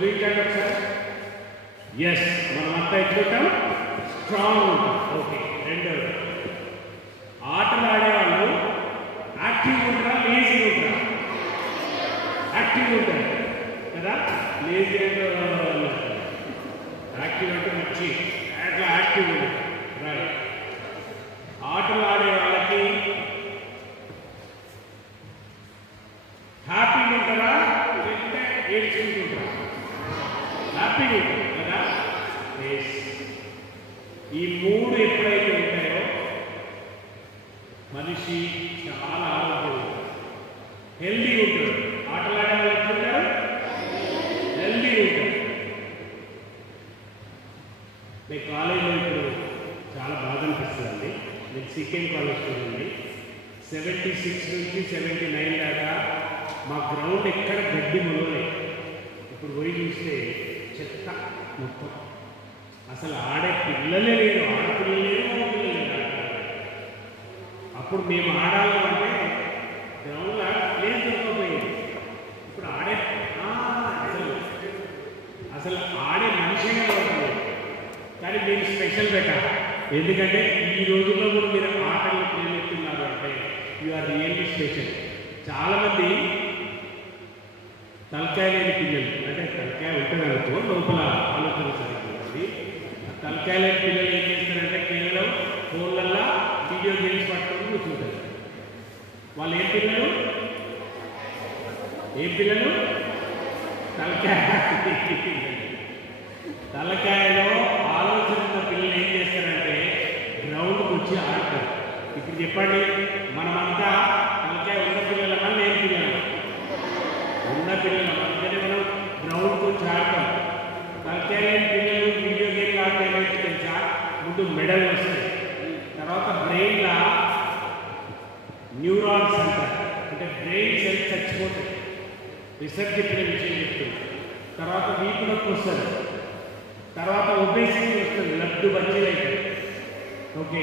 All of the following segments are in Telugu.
చూపించండి ఒకసారి. ఎస్, మనమంతా ఎట్లుంటాం? స్ట్రాంగ్ ఉంటాం. ఓకే. రెండోది, ఆటలు ఆడేవాళ్ళు యాక్టివ్గా ఉంటారా, లేజీగా ఉంటారా? యాక్టివ్గా ఉంటారు కదా. లేజీ అంటే యాక్టివ్ అంటే మంచి అట్లా యాక్టివ్ ఉంటుంది. రైట్. ఆటలు ఆడే వాళ్ళకి హ్యాపీగా ఉంటారా లేకపోతే ఏడ్చుకుంటుంటారా? హ్యాపీగా ఉంటారు కదా. ఈ మూడు ఎప్పుడైతే ఉంటాయో మనిషి చాలా ఆరోగ్యంగా హెల్దీగా ఉంటాడు. ఆటలు ఆడే వాళ్ళు ఎట్లుంటారు? హెల్దీగా ఉంటారు. మీ కాలేజీలో ఇప్పుడు చాలా బాధ అనిపిస్తుందండి. నేను సికేఎం కాలేజ్ చూడండి, 76 నుంచి 79 దాకా మా గ్రౌండ్ ఎక్కడ గడ్డి మొలవలే. ఇప్పుడు పోయి చూస్తే చెత్త మొత్తం. అసలు ఆడే పిల్లలే లేరు, ఆడపిల్లలు లేరు, మగ పిల్లలు లేరు. అప్పుడు మేము ఆడాలి అంటే గ్రౌండ్లో ప్లేస్ దొరకపోయేది. ఇప్పుడు ఆడే అసలు ఆడే మనిషిగా ఉంటుంది. కానీ మీరు స్పెషల్ పెట్టాలి. ఎందుకంటే ఈ రోజుల్లో కూడా మీరు ఆటలు ప్రేమిస్తున్నారు అంటే యు ఆర్ రియల్లీ స్పెషల్. చాలామంది తలకాయ లేని పిల్లలు, అంటే తలకాయ ఉంటుంది అనుకో, లోపల ఆలోచన సరిపోతుంది. తలకాయ లేని పిల్లలు ఏం చేస్తారంటే కేవలం ఫోన్లల్లో వీడియో గేమ్స్ పట్టుకొని కూర్చుంటారు. వాళ్ళు ఏం పిల్లలు? తలకాయలో ఆలోచన ఉన్న పిల్లలు ఏం చేస్తారంటే గ్రౌండ్కి వచ్చి ఆడతారు. ఇప్పుడు చెప్పండి, మనమంతా తలకాయ ఉన్న పిల్లలమా లేని పిల్లలమా? ఉన్న పిల్లలమా? అందుకని మనం గ్రౌండ్కి వచ్చి ఆడతాం. తలకాయ లేని పిల్లలు వీడియో గేమ్ ఆడితే ఏమైతే తెలుసా? ముందు మెడల్ వస్తాయి, తర్వాత బ్రెయిన్లో న్యూరాన్స్ అంటారు, అంటే బ్రెయిన్ సెల్స్ చచ్చిపోతాయి. రీసెర్చ్ చెప్పిన విషయం చెప్తుంది. తర్వాత వీపు నొప్పి వస్తుంది, తర్వాత ఒబేసిటీ వస్తుంది, లడ్డు బజ్జీలు అవుతుంది. ఓకే.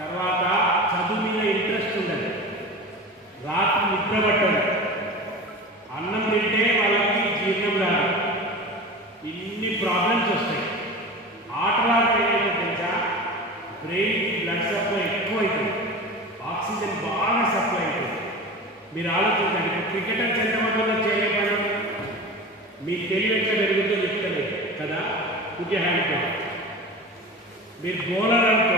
తర్వాత చదువు మీద ఇంట్రెస్ట్ ఉండదు, రాత్రి నిద్ర పట్టదు, అన్నం తింటే వాళ్ళకి జీర్ణం రాదు, ఇన్ని ప్రాబ్లమ్స్ వస్తాయి. ఆటలాడితే ఏమైతే తెలుసా? బ్రెయిన్ బ్లడ్ సప్లై ఎక్కువ అవుతుంది, ఆక్సిజన్ బాగా సప్లై అవుతుంది. మీరు ఆలోచించండి, ఇప్పుడు క్రికెటర్ ఎంతమందిలో చేయలేకపోయినా మీ తెలివి ఎట్లా పెరుగుతుందో చెప్తలేదు కదా. పుట్టే హ్యాండ్ మీరు బౌలర్ అనుకో,